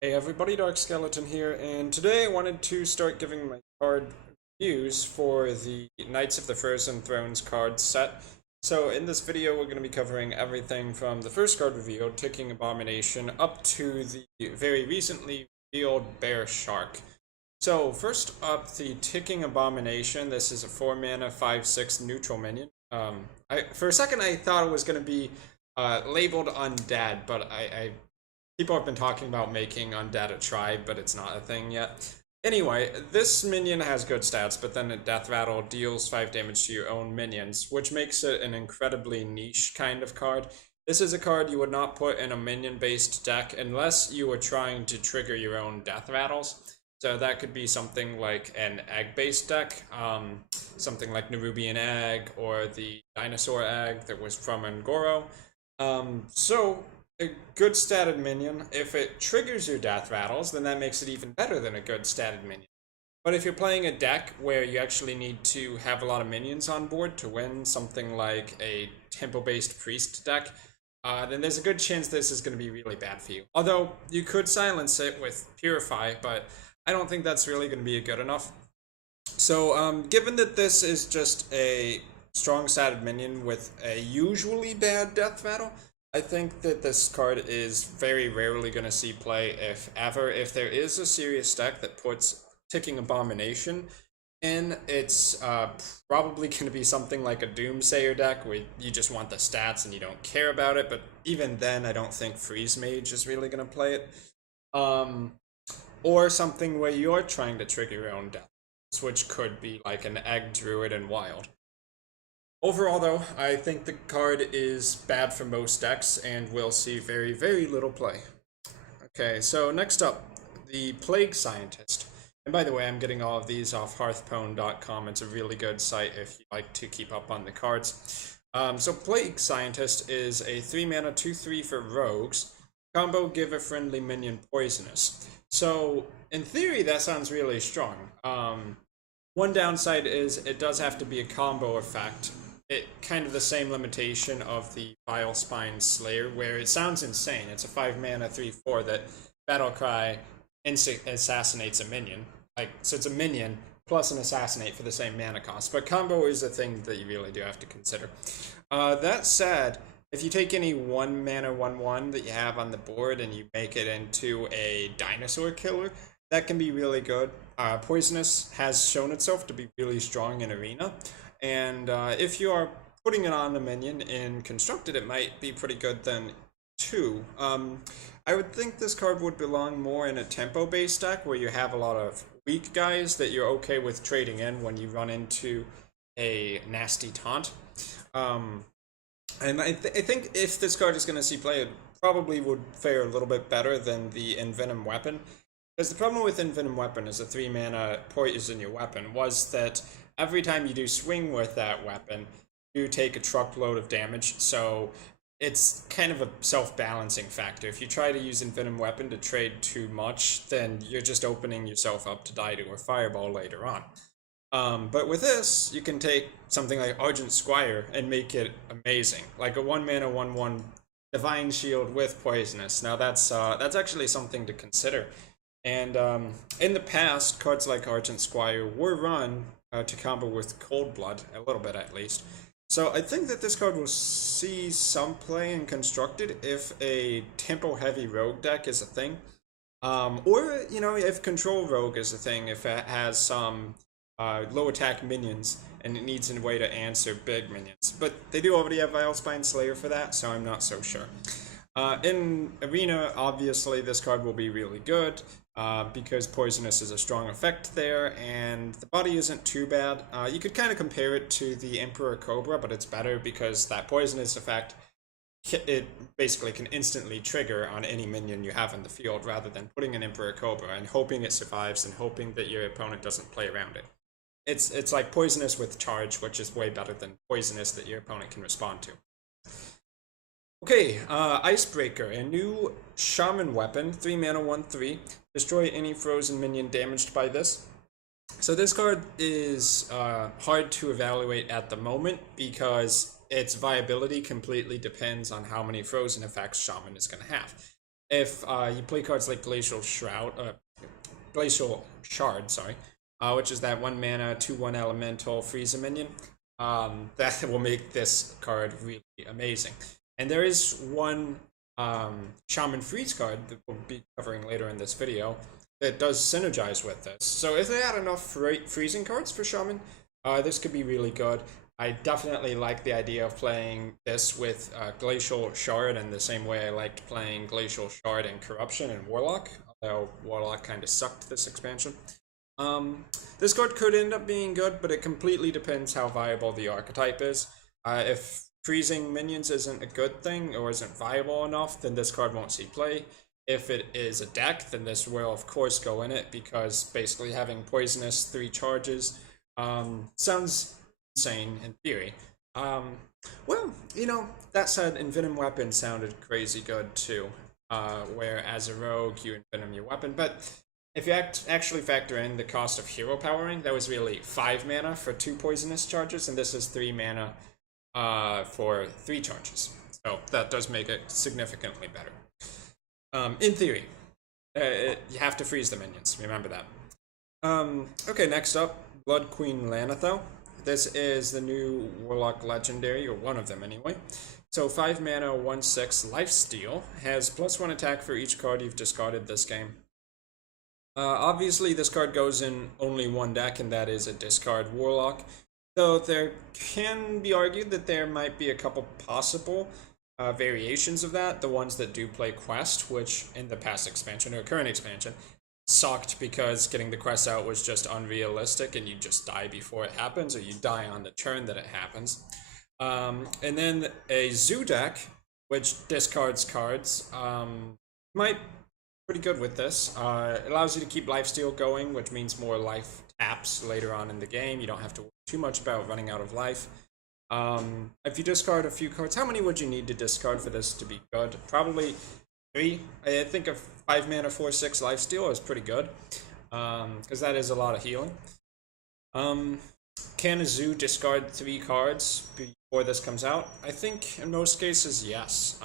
Hey everybody, Dark Skeleton here, and today I wanted to start giving my card reviews for the Knights of the Frozen Thrones card set. So in this video we're going to be covering everything from the first card revealed, Ticking Abomination, up to the very recently revealed Bearshark. So first up, the Ticking Abomination. This is a 4 mana 5/6 neutral minion. For a second I thought it was going to be labeled undead, but people have been talking about making Undead a tribe, but it's not a thing yet. Anyway, this minion has good stats, but then a Death Rattle deals 5 damage to your own minions, which makes it an incredibly niche kind of card. This is a card you would not put in a minion-based deck unless you were trying to trigger your own Death Rattles. So that could be something like an egg-based deck, something like Nerubian Egg or the Dinosaur Egg that was from Angoro. So a good statted minion, if it triggers your death rattles, then that makes it even better than a good statted minion. But if you're playing a deck where you actually need to have a lot of minions on board to win, something like a tempo-based priest deck, then there's a good chance this is going to be really bad for you. Although, you could silence it with Purify, but I don't think that's really going to be good enough. So, given that this is just a strong statted minion with a usually bad death rattle, I think that this card is very rarely going to see play, if ever. If there is a serious deck that puts Ticking Abomination in, it's probably going to be something like a Doomsayer deck where you just want the stats and you don't care about it, but even then I don't think Freeze Mage is really going to play it. Or something where you're trying to trigger your own death, which could be like an Egg Druid and Wild. Overall, though, I think the card is bad for most decks and will see very, very little play. Okay, so next up, the Plague Scientist. And by the way, I'm getting all of these off hearthpwn.com. It's a really good site if you like to keep up on the cards. So Plague Scientist is a 3 mana 2/3 for rogues. Combo, give a friendly minion poisonous. So, in theory, that sounds really strong. One downside is it does have to be a combo effect. It kind of the same limitation of the Vilespine Slayer, where it sounds insane. It's a 5 mana 3/4 that Battlecry assassinates a minion. So it's a minion plus an assassinate for the same mana cost. But combo is a thing that you really do have to consider. That said, if you take any 1 mana 1/1 that you have on the board and you make it into a dinosaur killer, that can be really good. Poisonous has shown itself to be really strong in Arena. And if you are putting it on a minion in Constructed, it might be pretty good then too. I would think this card would belong more in a tempo-based deck where you have a lot of weak guys that you're okay with trading in when you run into a nasty taunt. And I think if this card is going to see play, it probably would fare a little bit better than the Envenom Weapon. Because the problem with Envenom Weapon as a 3 mana poison your weapon was that every time you do swing with that weapon, you take a truckload of damage, so it's kind of a self-balancing factor. If you try to use Envenom Weapon to trade too much, then you're just opening yourself up to die to a fireball later on. But with this, you can take something like Argent Squire and make it amazing. Like a 1 mana 1/1 Divine Shield with Poisonous. Now that's actually something to consider. And in the past, cards like Argent Squire were run to combo with Cold Blood, a little bit at least. So I think that this card will see some play in Constructed if a tempo-heavy rogue deck is a thing. Or, you know, if Control Rogue is a thing, if it has some low attack minions and it needs a way to answer big minions. But they do already have Vilespine Slayer for that, so I'm not so sure. In Arena, obviously, this card will be really good because Poisonous is a strong effect there, and the body isn't too bad. You could kind of compare it to the Emperor Cobra, but it's better because that Poisonous effect, it basically can instantly trigger on any minion you have in the field, rather than putting an Emperor Cobra and hoping it survives and hoping that your opponent doesn't play around it. It's like Poisonous with Charge, which is way better than Poisonous that your opponent can respond to. Okay, Icebreaker, a new Shaman weapon, 3 mana 1/3. Destroy any frozen minion damaged by this. So this card is hard to evaluate at the moment because its viability completely depends on how many frozen effects Shaman is going to have. if you play cards like Glacial Shard, sorry, which is that 1 mana, 2/1 elemental freeze a minion, that will make this card really amazing. And there is one Shaman Freeze card that we'll be covering later in this video that does synergize with this. So if they had enough freezing cards for Shaman, this could be really good. I definitely like the idea of playing this with Glacial Shard in the same way I liked playing Glacial Shard and Corruption and Warlock, although Warlock kind of sucked this expansion. This card could end up being good, but it completely depends how viable the archetype is. If freezing minions isn't a good thing or isn't viable enough, then this card won't see play. If it is a deck, then this will of course go in it, because basically having poisonous 3 charges sounds insane in theory. Well, you know, that said, Envenom Weapon sounded crazy good too, where as a rogue you envenom your weapon, but if you actually factor in the cost of hero powering, that was really 5 mana for 2 poisonous charges, and this is 3 mana for 3 charges. So that does make it significantly better. In theory, you have to freeze the minions, remember that. Okay, next up, Blood Queen Lanethel. This is the new Warlock Legendary, or one of them anyway. So 5 mana, 1/6 lifesteal, has +1 attack for each card you've discarded this game. Obviously, this card goes in only one deck, and that is a discard Warlock. Though there can be argued that there might be a couple possible variations of that. The ones that do play Quest, which in the past expansion, or current expansion, sucked because getting the quest out was just unrealistic, and you just die before it happens, or you die on the turn that it happens. And then a Zoo deck, which discards cards, might pretty good with this. It allows you to keep lifesteal going, which means more life taps later on in the game. You don't have to worry too much about running out of life. If you discard a few cards, how many would you need to discard for this to be good? Probably 3. I think a 5 mana 4/6 lifesteal is pretty good, because that is a lot of healing. Can a Zoo discard 3 cards before this comes out? I think in most cases, yes.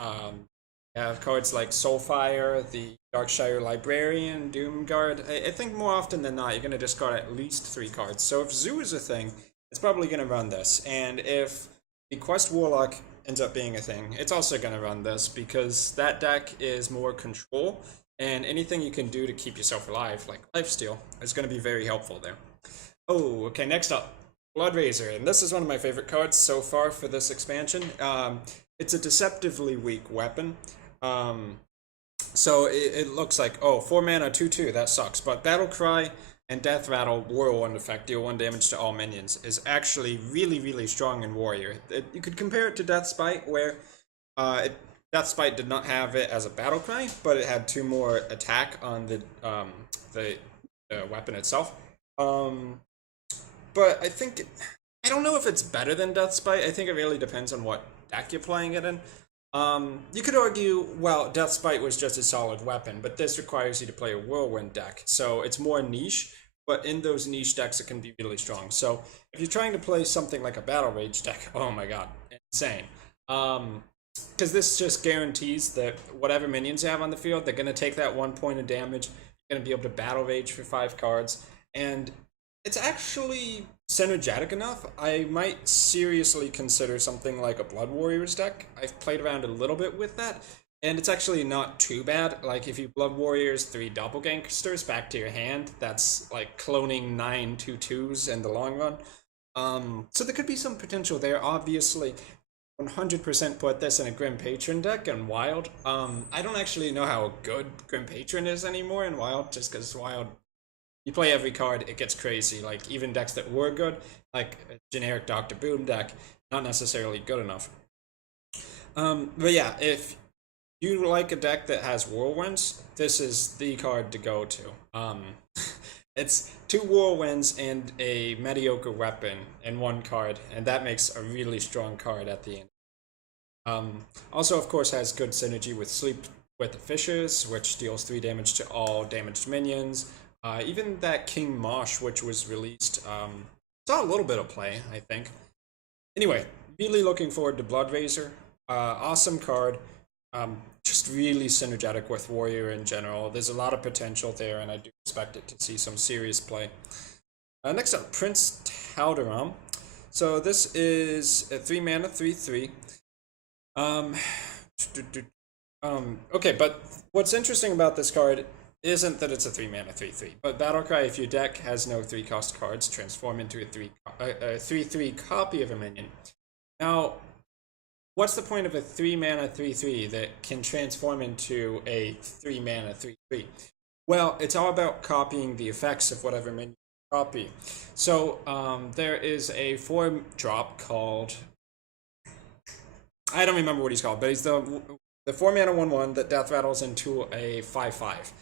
You have cards like Soulfire, the Darkshire Librarian, Doomguard. I think more often than not, you're going to discard at least 3 cards. So if Zoo is a thing, it's probably going to run this. And if the Quest Warlock ends up being a thing, it's also going to run this, because that deck is more control, and anything you can do to keep yourself alive, like lifesteal, is going to be very helpful there. Oh, okay, next up, Bloodrazor, and this is one of my favorite cards so far for this expansion. It's a deceptively weak weapon. So it looks like, oh, 4 mana, 2/2, that sucks. But Battle Cry and Death Rattle, Whirlwind effect, deal 1 damage to all minions, is actually really, really strong in Warrior. You could compare it to Death Spite, where Death Spite did not have it as a Battle Cry, but it had 2 more attack on the weapon itself. But I think, I don't know if it's better than Death Spite. I think it really depends on what deck you're playing it in. You could argue, well, Death Spite was just a solid weapon, but this requires you to play a Whirlwind deck, so it's more niche, but in those niche decks it can be really strong. So if you're trying to play something like a Battle Rage deck, oh my god, insane. Because this just guarantees that whatever minions you have on the field, they're going to take that 1 point of damage, you're going to be able to Battle Rage for 5 cards, and it's actually synergetic enough. I might seriously consider something like a Blood Warriors deck. I've played around a little bit with that, and it's actually not too bad. Like, if you Blood Warriors 3 Doppelgangsters back to your hand, that's like cloning 9 2/2s in the long run. So there could be some potential there. Obviously, 100% put this in a Grim Patron deck in Wild. I don't actually know how good Grim Patron is anymore in Wild, just because Wild, you play every card, it gets crazy. Like, even decks that were good, like a generic Dr. Boom deck, not necessarily good enough. But yeah, if you like a deck that has Whirlwinds, this is the card to go to. It's 2 Whirlwinds and a mediocre weapon in 1 card, and that makes a really strong card at the end. Also, of course, has good synergy with Sleep with the Fishers, which deals 3 damage to all damaged minions. Even that King Mosh, which was released, saw a little bit of play, I think. Anyway, really looking forward to Bloodrazor. Awesome card. just really synergetic with Warrior in general. There's a lot of potential there, and I do expect it to see some serious play. Next up, Prince Taldaram. So this is a 3 mana 3/3. Um, okay, but what's interesting about this card isn't that it's a 3 mana 3/3, but Battlecry, if your deck has no 3-cost cards, transform into a 3/3 copy of a minion. Now, what's the point of a 3 mana 3/3 that can transform into a 3 mana 3/3? Well, it's all about copying the effects of whatever minion you copy. So there is a 4-drop called, I don't remember what he's called, but he's the 4 mana 1/1 that death rattles into a 5/5.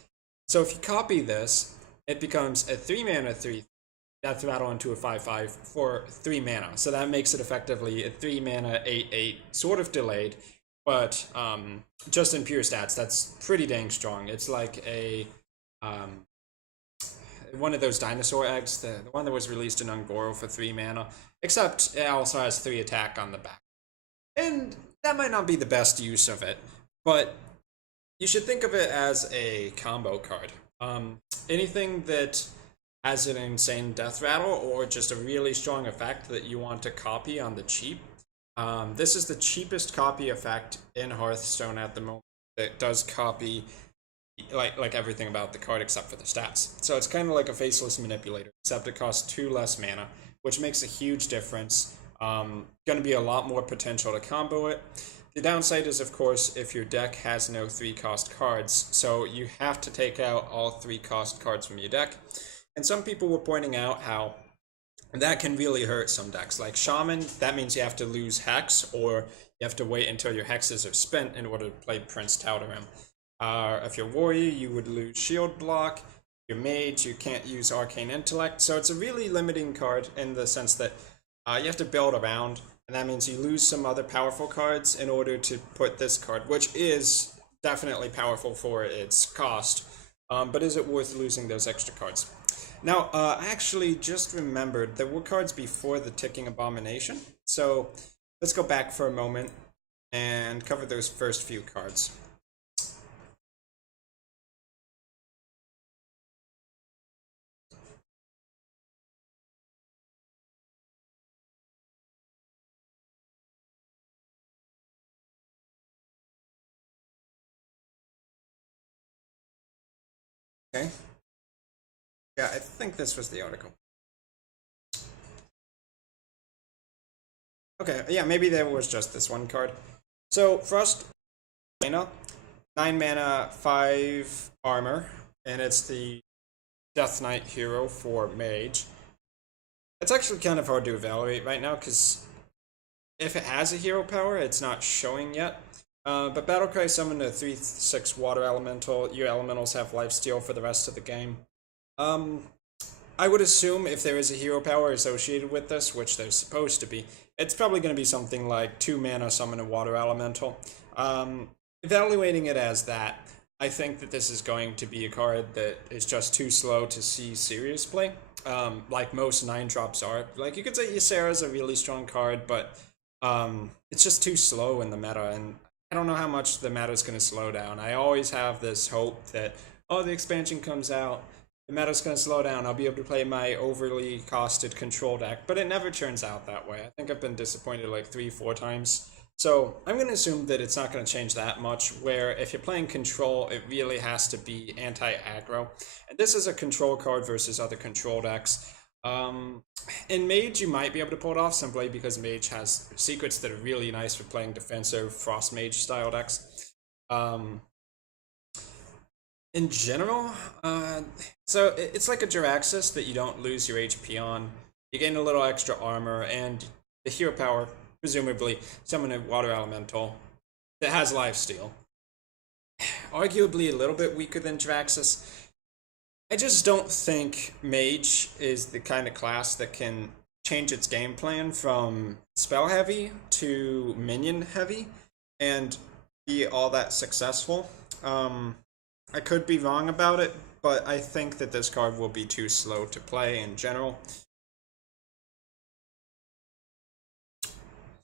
So if you copy this, it becomes a 3 mana 3 death rattle into a 5/5 for 3 mana. So that makes it effectively a 3 mana 8/8, sort of delayed, but just in pure stats, that's pretty dang strong. It's like a one of those dinosaur eggs, the one that was released in Ungoro for 3 mana, except it also has 3 attack on the back. And that might not be the best use of it, but you should think of it as a combo card. Anything that has an insane death rattle or just a really strong effect that you want to copy on the cheap. This is the cheapest copy effect in Hearthstone at the moment that does copy like everything about the card except for the stats. So it's kind of like a faceless manipulator, except it costs 2 less mana, which makes a huge difference. Going to be a lot more potential to combo it. The downside is, of course, if your deck has no 3-cost cards, so you have to take out all 3-cost cards from your deck. And some people were pointing out how that can really hurt some decks. Like Shaman, that means you have to lose Hex, or you have to wait until your Hexes are spent in order to play Prince Taldaram. If you're Warrior, you would lose Shield Block. If you're Mage, you can't use Arcane Intellect. So it's a really limiting card in the sense that you have to build around. And that means you lose some other powerful cards in order to put this card, which is definitely powerful for its cost. But is it worth losing those extra cards? Now, I actually just remembered there were cards before the Ticking Abomination. So let's go back for a moment and cover those first few cards. Okay. Yeah, I think this was the article. Okay, yeah, maybe there was just this one card. So, Frost mana, 9 mana, 5 armor, and it's the Death Knight hero for Mage. It's actually kind of hard to evaluate right now, because if it has a hero power, it's not showing yet. But Battlecry summoned a 3/6 water elemental. Your elementals have lifesteal for the rest of the game. I would assume if there is a hero power associated with this, which there's supposed to be, it's probably going to be something like 2 mana summon a water elemental. Evaluating it as that, I think that this is going to be a card that is just too slow to see serious play. Like most 9-drops are. Like, you could say Ysera's a really strong card, but it's just too slow in the meta, and I don't know how much the meta is going to slow down. I always have this hope that, oh, the expansion comes out, the meta's going to slow down, I'll be able to play my overly costed control deck, but it never turns out that way. I think I've been disappointed like 3-4 times. So I'm going to assume that it's not going to change that much, where if you're playing control, it really has to be anti-aggro. And this is a control card versus other control decks. In Mage, you might be able to pull it off simply because Mage has secrets that are really nice for playing defensive Frost Mage style decks. In general, so it's like a Jiraxis that you don't lose your HP on. You gain a little extra armor, and the hero power, presumably, summon a water elemental that has lifesteal. Arguably a little bit weaker than Jiraxis. I just don't think Mage is the kind of class that can change its game plan from spell heavy to minion heavy and be all that successful. I could be wrong about it, but I think that this card will be too slow to play in general.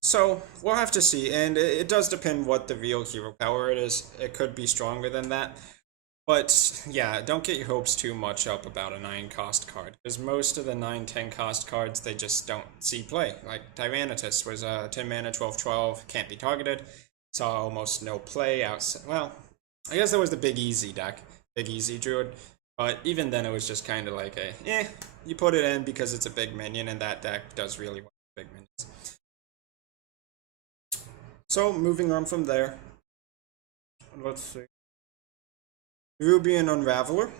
So we'll have to see, and it does depend what the real hero power it is. It could be stronger than that. But yeah, don't get your hopes too much up about a 9 cost card, because most of the 9-10 cost cards, they just don't see play. Like Tyrannitus was a 10 mana 12/12, can't be targeted, saw almost no play outside. Well, I guess that was the Big Easy deck, Big Easy Druid, but even then it was just kind of like you put it in because it's a big minion, and that deck does really well with big minions. So moving on from there, let's see. Ruby and Unraveler.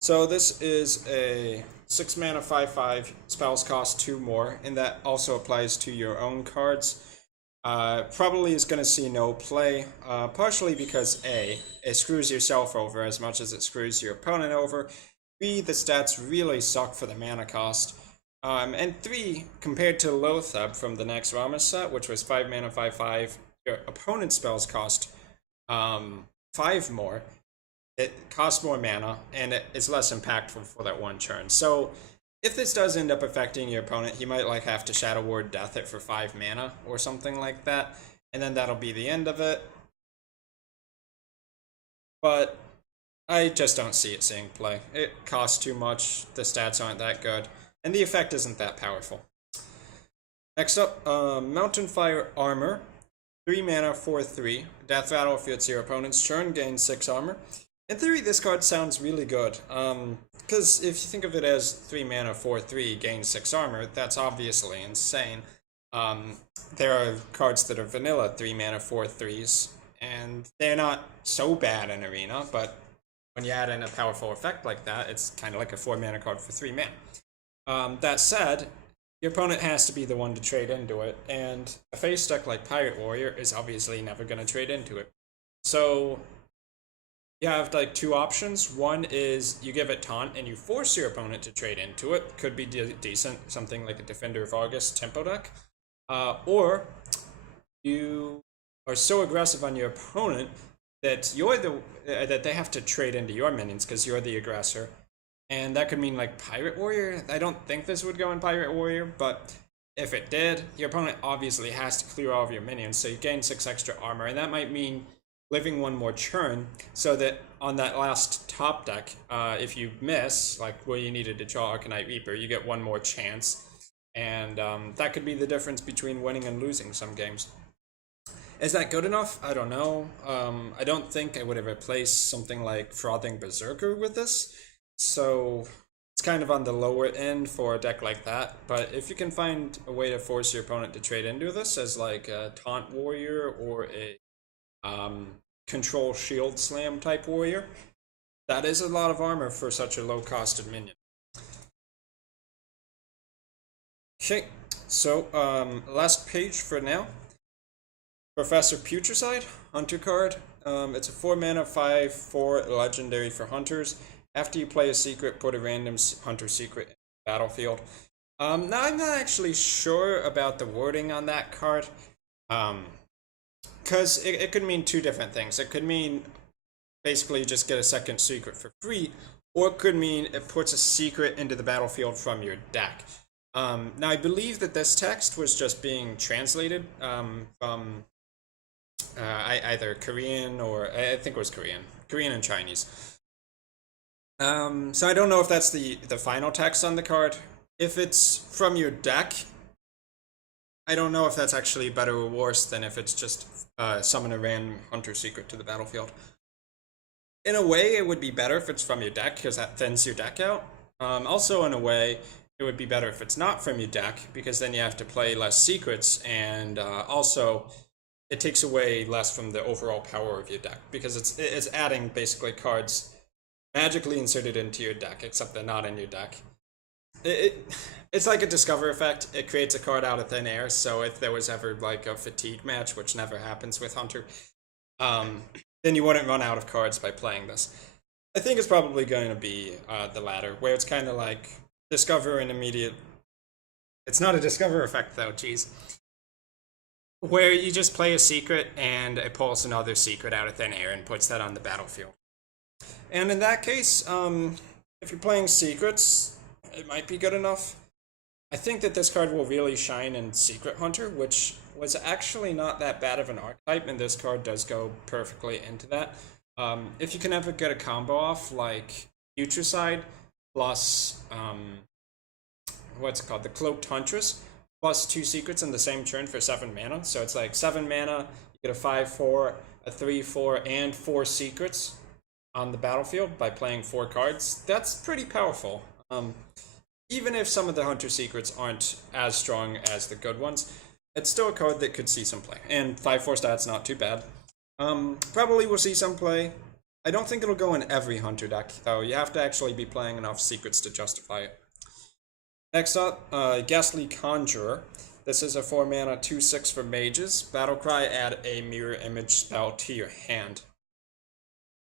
So this is a 6 mana 5/5, spells cost 2 more, and that also applies to your own cards. Probably is going to see no play, partially because A, it screws yourself over as much as it screws your opponent over. B, the stats really suck for the mana cost. And 3, compared to Lothab from the next Rama set, which was 5 mana 5/5, your opponent's spells cost 5 more. It costs more mana, and it's less impactful for that one turn. So if this does end up affecting your opponent, he might like have to Shadow Ward Death it for 5 mana or something like that, and then that'll be the end of it. But I just don't see it seeing play. It costs too much, the stats aren't that good, and the effect isn't that powerful. Next up, Mountain Fire Armor. 3 mana 4/3. Death Rattle if it's your opponent's turn, gains 6 armor. In theory, this card sounds really good, because if you think of it as 3 mana 4/3, gain 6 armor, that's obviously insane. There are cards that are vanilla 3 mana 4/3s, and they're not so bad in Arena, but when you add in a powerful effect like that, it's kind of like a 4 mana card for 3 mana. That said, your opponent has to be the one to trade into it, and a face deck like Pirate Warrior is obviously never going to trade into it. So you have like 2 options. One is you give it taunt and you force your opponent to trade into it. Could be decent, something like a Defender of Argus tempo deck. Or you are so aggressive on your opponent that that they have to trade into your minions because you're the aggressor. And that could mean like Pirate Warrior. I don't think this would go in Pirate Warrior, but if it did, your opponent obviously has to clear all of your minions, so you gain 6 extra armor, and that might mean living 1 more turn, so that on that last top deck, if you miss, like where you needed to draw Arcanite Reaper, you get 1 more chance, and that could be the difference between winning and losing some games. Is that good enough? I don't know. I don't think I would have replaced something like Frothing Berserker with this, so it's kind of on the lower end for a deck like that, but if you can find a way to force your opponent to trade into this as like a Taunt Warrior or a Control Shield Slam type warrior, that is a lot of armor for such a low costed minion. Okay, so last page for now. Professor Putricide, Hunter card. It's a 4 mana 5/4 legendary for hunters. After you play a secret, put a random hunter secret in the battlefield. Now I'm not actually sure about the wording on that card. Because it could mean 2 different things. It could mean basically just get a second secret for free, or it could mean it puts a secret into the battlefield from your deck. Now I believe that this text was just being translated from either Korean or I think it was Korean and Chinese. So I don't know if that's the final text on the card. If it's from your deck, I don't know if that's actually better or worse than if it's just summon a random hunter secret to the battlefield. In a way, it would be better if it's from your deck, because that thins your deck out. Also, in a way, it would be better if it's not from your deck, because then you have to play less secrets, and also it takes away less from the overall power of your deck, because it's adding basically cards magically inserted into your deck, except they're not in your deck. It's like a Discover effect. It creates a card out of thin air, so if there was ever like a fatigue match, which never happens with Hunter, then you wouldn't run out of cards by playing this. I think it's probably going to be the latter, where it's kind of like Discover and immediate... It's not a Discover effect though, jeez. Where you just play a secret and it pulls another secret out of thin air and puts that on the battlefield. And in that case, if you're playing secrets, it might be good enough. I think that this card will really shine in Secret Hunter, which was actually not that bad of an archetype, and this card does go perfectly into that. If you can ever get a combo off, like Futurecide plus, what's it called, the Cloaked Huntress, plus 2 secrets in the same turn for 7 mana. So it's like 7 mana, you get a 5/4, a 3/4, and 4 secrets on the battlefield by playing 4 cards. That's pretty powerful. Even if some of the Hunter secrets aren't as strong as the good ones, it's still a card that could see some play. And 5/4 stats, not too bad. Probably will see some play. I don't think it'll go in every Hunter deck, though. You have to actually be playing enough secrets to justify it. Next up, Ghastly Conjurer. This is a 4 mana 2/6 for mages. Battlecry, add a mirror image spell to your hand.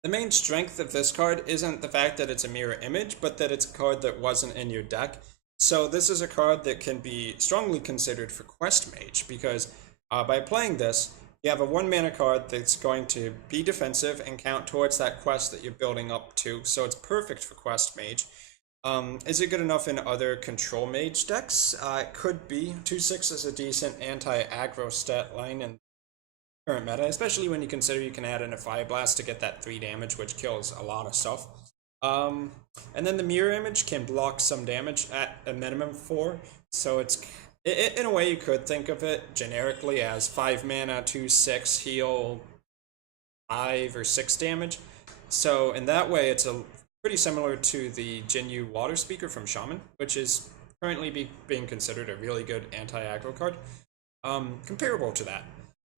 The main strength of this card isn't the fact that it's a mirror image, but that it's a card that wasn't in your deck. So this is a card that can be strongly considered for Quest Mage, because by playing this, you have a 1 mana card that's going to be defensive and count towards that quest that you're building up to, so it's perfect for Quest Mage. Is it good enough in other Control Mage decks? It could be. 2/6 is a decent anti-aggro stat line in current meta, especially when you consider you can add in a Fire Blast to get that 3 damage, which kills a lot of stuff. And then the mirror image can block some damage at a minimum 4, so it's, in a way you could think of it generically as 5 mana, 2/6, heal 5 or 6 damage. So in that way it's a pretty similar to the Jinyu Water Speaker from Shaman, which is currently being considered a really good anti-aggro card. Comparable to that.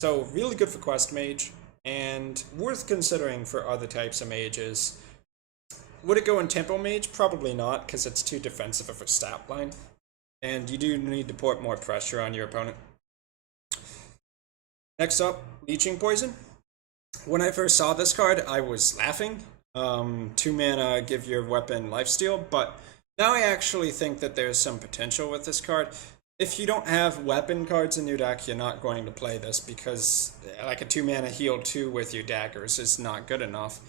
So really good for Quest Mage, and worth considering for other types of mages. Would it go in Tempo Mage? Probably not, because it's too defensive of a stat line, and you do need to put more pressure on your opponent. Next up, Leeching Poison. When I first saw this card, I was laughing. 2 mana, give your weapon lifesteal, but now I actually think that there's some potential with this card. If you don't have weapon cards in your deck, you're not going to play this, because like a 2 mana heal 2 with your daggers is not good enough.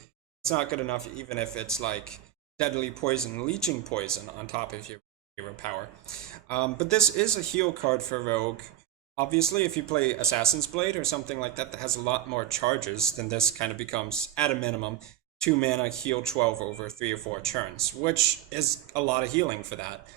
It's not good enough even if it's like Deadly Poison, Leeching Poison on top of your hero power. But this is a heal card for Rogue. Obviously, if you play Assassin's Blade or something like that that has a lot more charges, then this kind of becomes, at a minimum, 2 mana heal 12 over 3 or 4 turns, which is a lot of healing for that.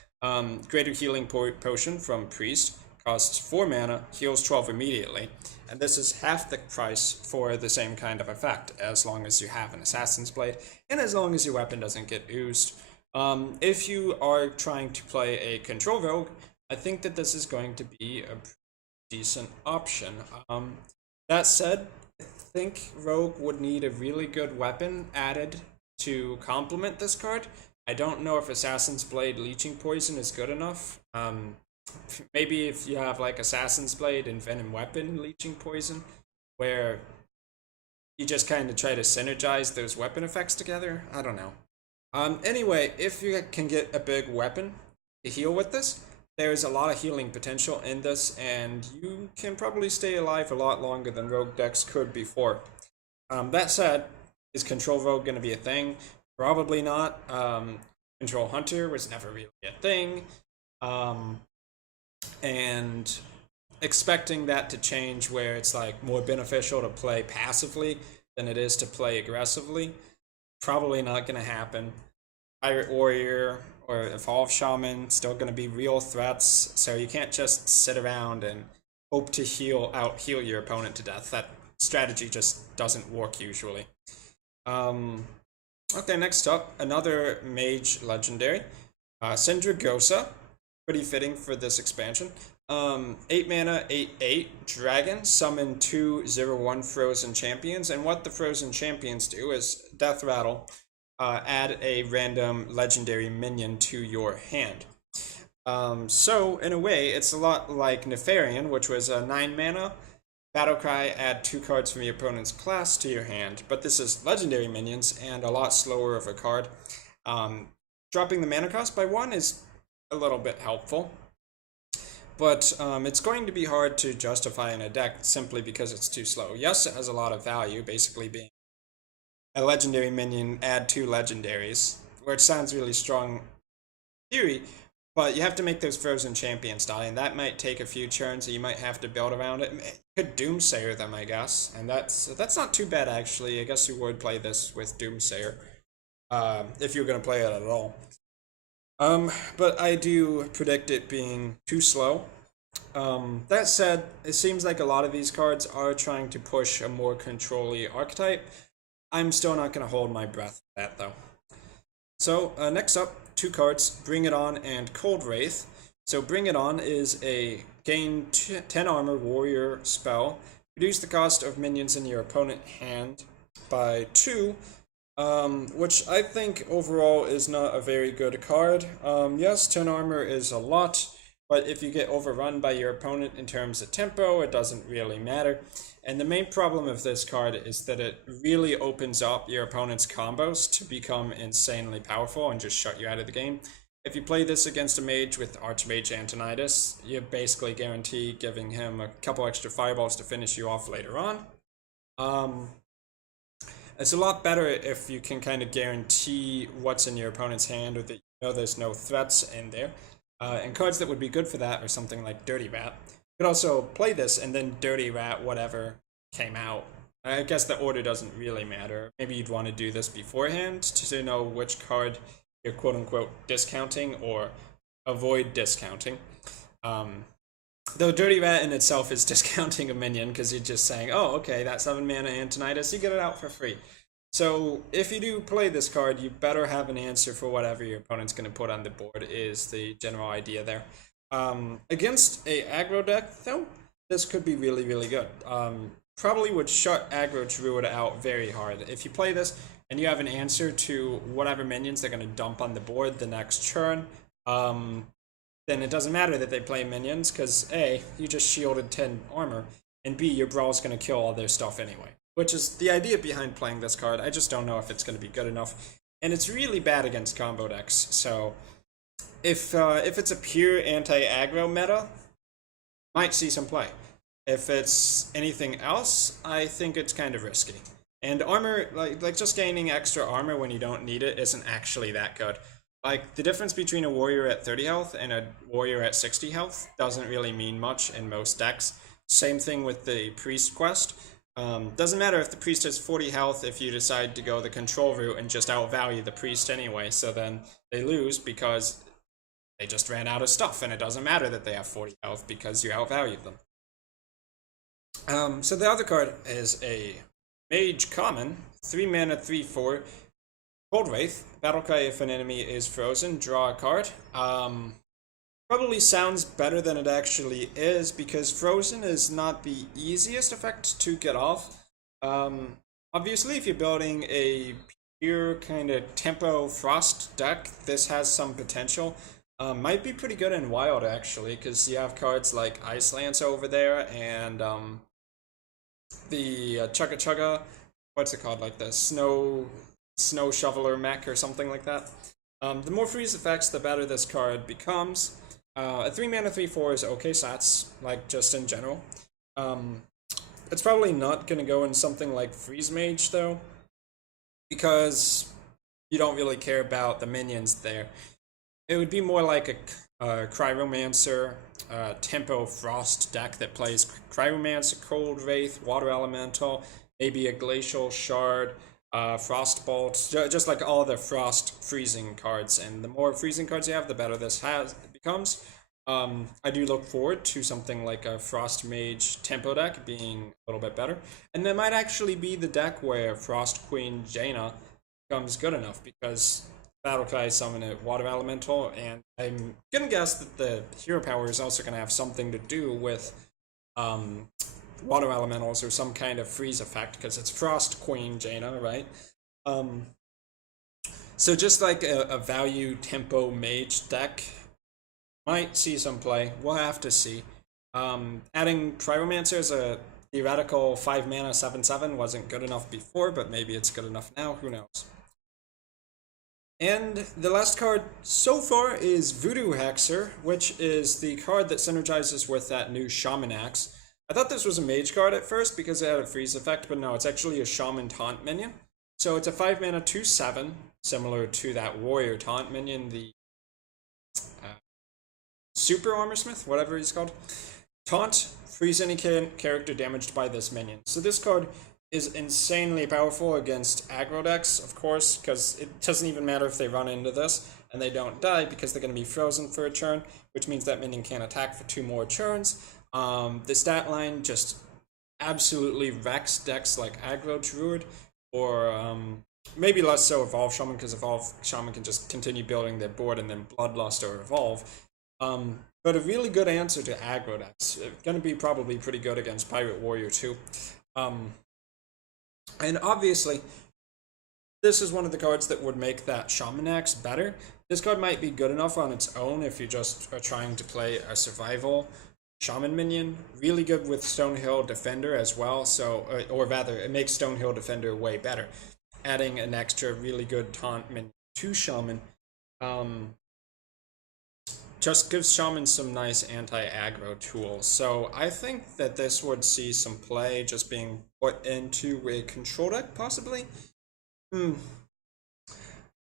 Greater Healing Potion from Priest costs 4 mana, heals 12 immediately, and this is half the price for the same kind of effect, as long as you have an Assassin's Blade, and as long as your weapon doesn't get oozed. If you are trying to play a Control Rogue, I think that this is going to be a decent option. That said, I think Rogue would need a really good weapon added to complement this card. I don't know if Assassin's Blade Leeching Poison is good enough. Maybe if you have like Assassin's Blade and Venom Weapon Leeching Poison, where you just kind of try to synergize those weapon effects together. I don't know. Anyway, if you can get a big weapon to heal with this, there's a lot of healing potential in this, and you can probably stay alive a lot longer than Rogue decks could before. That said, is Control Rogue going to be a thing? Probably not. Control Hunter was never really a thing. And expecting that to change where it's like more beneficial to play passively than it is to play aggressively, probably not going to happen. Pirate Warrior or Evolved Shaman still going to be real threats, so you can't just sit around and hope to heal your opponent to death. That strategy just doesn't work usually. Okay, next up, another mage legendary, Syndragosa, pretty fitting for this expansion. 8 mana, 8/8 dragon, summon 2/0/1 frozen champions, and what the frozen champions do is Death Rattle, add a random legendary minion to your hand. So in a way, it's a lot like Nefarian, which was a 9 mana. Battlecry, add 2 cards from your opponent's class to your hand, but this is legendary minions and a lot slower of a card. Dropping the mana cost by 1 is a little bit helpful, but it's going to be hard to justify in a deck simply because it's too slow. Yes, it has a lot of value, basically being a legendary minion, add 2 legendaries, which sounds really strong in theory, But you have to make those frozen champions die, and that might take a few turns, so you might have to build around it. You could Doomsayer them, I guess, and that's not too bad actually. I guess you would play this with Doomsayer, if you're gonna play it at all. But I do predict it being too slow. That said, it seems like a lot of these cards are trying to push a more control-y archetype. I'm still not gonna hold my breath for that though. So next up, two cards, Bring It On and Cold Wraith. So Bring It On is a gain 10 armor warrior spell. Reduce the cost of minions in your opponent hand by 2, which I think overall is not a very good card. Yes, 10 armor is a lot, but if you get overrun by your opponent in terms of tempo, it doesn't really matter. And the main problem of this card is that it really opens up your opponent's combos to become insanely powerful and just shut you out of the game. If you play this against a mage with Archmage Antonidas, you basically guarantee giving him a couple extra fireballs to finish you off later on. It's a lot better if you can kind of guarantee what's in your opponent's hand, or that you know there's no threats in there. And cards that would be good for that are something like Dirty Rat. You could also play this and then Dirty Rat whatever came out. I guess the order doesn't really matter. Maybe you'd want to do this beforehand to know which card you're quote-unquote discounting or avoid discounting. Though Dirty Rat in itself is discounting a minion because you're just saying, oh, okay, that 7 mana Antonidas, you get it out for free. So if you do play this card, you better have an answer for whatever your opponent's going to put on the board is the general idea there. Against a aggro deck, though, this could be really, really good. Probably would shut aggro Druid out very hard. If you play this and you have an answer to whatever minions they're going to dump on the board the next turn, then it doesn't matter that they play minions, because A, you just shielded 10 armor, and B, your Brawl's going to kill all their stuff anyway. Which is the idea behind playing this card. I just don't know if it's going to be good enough. And it's really bad against combo decks, so if it's a pure anti-aggro meta, might see some play. If it's anything else, I think it's kind of risky. And armor, like just gaining extra armor when you don't need it isn't actually that good. Like, the difference between a warrior at 30 health and a warrior at 60 health doesn't really mean much in most decks. Same thing with the priest quest. Doesn't matter if the priest has 40 health if you decide to go the control route and just outvalue the priest anyway, so then they lose because they just ran out of stuff, and it doesn't matter that they have 40 health because you outvalued them. So the other card is a Mage Common, 3 mana, 3/4, Cold Wraith. Battle cry if an enemy is frozen, draw a card. Probably sounds better than it actually is, because frozen is not the easiest effect to get off. Obviously, if you're building a pure kind of tempo frost deck, this has some potential. Might be pretty good in wild actually, because you have cards like Ice Lance over there, and the Chugga Chugga, what's it called, like the Snow Shoveler mech or something like that. The more freeze effects, the better this card becomes. A 3 mana 3/4 is okay stats, like just in general. It's probably not going to go in something like Freeze Mage though, because you don't really care about the minions there. It would be more like a Cryomancer, Tempo Frost deck that plays Cryomancer, Cold Wraith, Water Elemental, maybe a Glacial Shard, Frostbolt, just like all the frost freezing cards. And the more freezing cards you have, the better this becomes. I do look forward to something like a Frost Mage tempo deck being a little bit better. And that might actually be the deck where Frost Queen Jaina becomes good enough, because Battlecry summon a Water Elemental, and I'm gonna guess that the hero power is also gonna have something to do with Water Elementals or some kind of freeze effect, because it's Frost Queen Jaina, right? So just like a value tempo mage deck might see some play. We'll have to see. Adding Cryomancer as a theoretical 5 mana 7/7 wasn't good enough before, but maybe it's good enough now, who knows. And the last card so far is Voodoo Hexer, which is the card that synergizes with that new Shaman Axe. I thought this was a mage card at first because it had a freeze effect, but no, it's actually a Shaman Taunt minion. So it's a 5 mana 2/7, similar to that Warrior Taunt minion, the Super Armor Smith, whatever he's called. Taunt, freeze any character damaged by this minion. So this card is insanely powerful against aggro decks, of course, because it doesn't even matter if they run into this and they don't die because they're going to be frozen for a turn, which means that minion can't attack for 2 more turns. The stat line just absolutely wrecks decks like aggro Druid, or maybe less so Evolve Shaman, because Evolve Shaman can just continue building their board and then Bloodlust or Evolve. But a really good answer to aggro decks. Going to be probably pretty good against Pirate Warrior too. And obviously, this is one of the cards that would make that Shaman Axe better. This card might be good enough on its own if you just are trying to play a survival Shaman minion. Really good with Stonehill Defender as well, so, or rather, it makes Stonehill Defender way better. Adding an extra really good taunt minion to Shaman just gives Shaman some nice anti-aggro tools. So I think that this would see some play just being put into a control deck, possibly.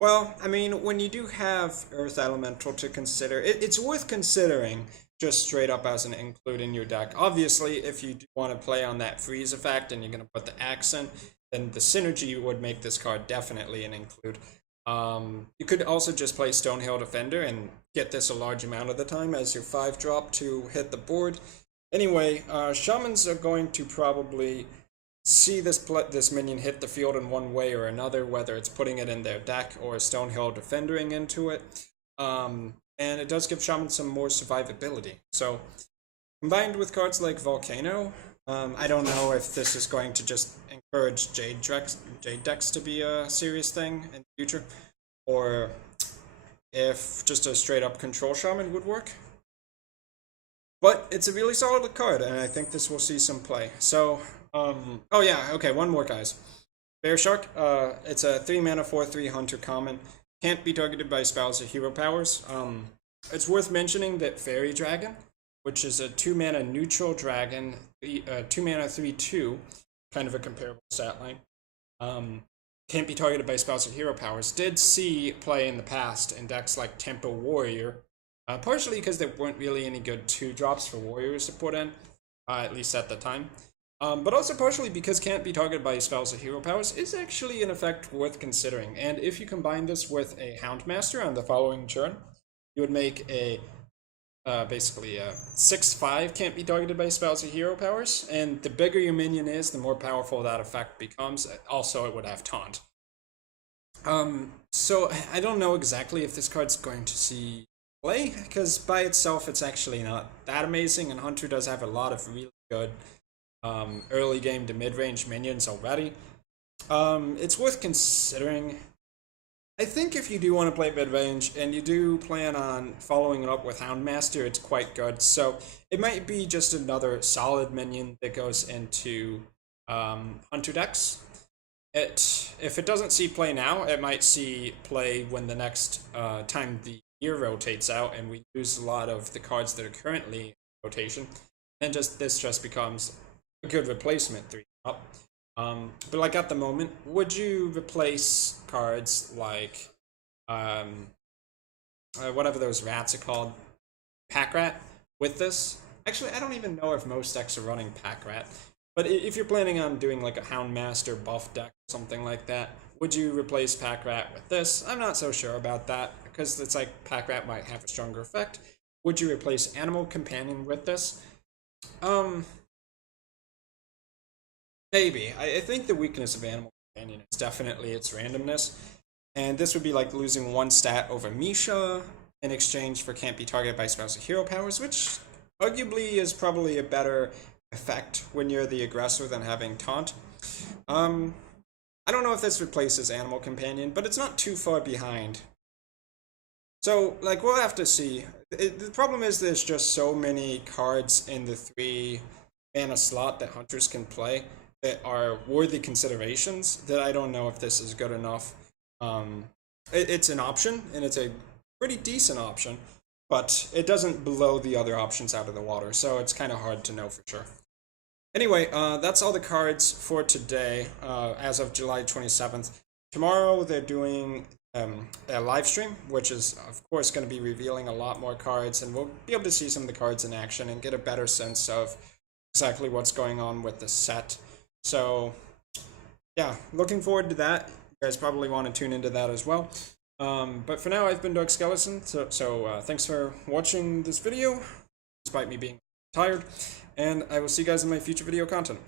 Well, I mean, when you do have Earth Elemental to consider, it's worth considering just straight up as an include in your deck. Obviously, if you do want to play on that freeze effect and you're going to put the accent, then the synergy would make this card definitely an include. You could also just play Stonehill Defender and get this a large amount of the time as your 5-drop to hit the board. Anyway, Shamans are going to probably see this minion hit the field in one way or another, whether it's putting it in their deck or Stonehill Defendering into it. And it does give Shaman some more survivability. So, combined with cards like Volcano, I don't know if this is going to just encourage Jade decks to be a serious thing in the future, or if just a straight up control Shaman would work. But it's a really solid card, and I think this will see some play. So, oh yeah, okay, one more, guys. Bearshark, it's a 3-mana 4/3 Hunter common. Can't be targeted by spells or hero powers. It's worth mentioning that Fairy Dragon, which is a 2-mana neutral dragon, 2-mana 3/2, kind of a comparable stat line, can't be targeted by spells or hero powers, did see play in the past in decks like Tempo Warrior, partially because there weren't really any good 2-drops for warriors to put in, at least at the time. But also partially because can't be targeted by spells or hero powers is actually an effect worth considering. And if you combine this with a Houndmaster on the following turn, you would make a basically a 6/5 can't be targeted by spells or hero powers. And the bigger your minion is, the more powerful that effect becomes. Also, it would have taunt. So I don't know exactly if this card's going to see play, because by itself it's actually not that amazing, and Hunter does have a lot of really good early game to mid-range minions already. It's worth considering. I think if you do want to play mid-range and you do plan on following it up with Houndmaster, it's quite good. So it might be just another solid minion that goes into Hunter decks. If it doesn't see play now, it might see play when the next time the year rotates out and we lose a lot of the cards that are currently in rotation. And this just becomes a good replacement 3-up. But like at the moment, would you replace cards like whatever those rats are called, Pack Rat, with this? Actually, I don't even know if most decks are running Pack Rat. But if you're planning on doing like a Houndmaster buff deck or something like that, would you replace Pack Rat with this? I'm not so sure about that, because it's like Pack Rat might have a stronger effect. Would you replace Animal Companion with this? Maybe. I think the weakness of Animal Companion is definitely its randomness. And this would be like losing 1 stat over Misha in exchange for can't be targeted by spells or hero powers, which arguably is probably a better effect when you're the aggressor than having taunt. I don't know if this replaces Animal Companion, but it's not too far behind. So, like, we'll have to see. The problem is there's just so many cards in the 3-mana slot that hunters can play that are worthy considerations that I don't know if this is good enough. It's an option, and it's a pretty decent option, but it doesn't blow the other options out of the water, so it's kind of hard to know for sure. Anyway, that's all the cards for today, as of July 27th. Tomorrow they're doing a live stream, which is of course going to be revealing a lot more cards, and we'll be able to see some of the cards in action and get a better sense of exactly what's going on with the set. So yeah, looking forward to that. You guys probably want to tune into that as well. But for now, I've been Doug Skeleton, so thanks for watching this video, despite me being tired, and I will see you guys in my future video content.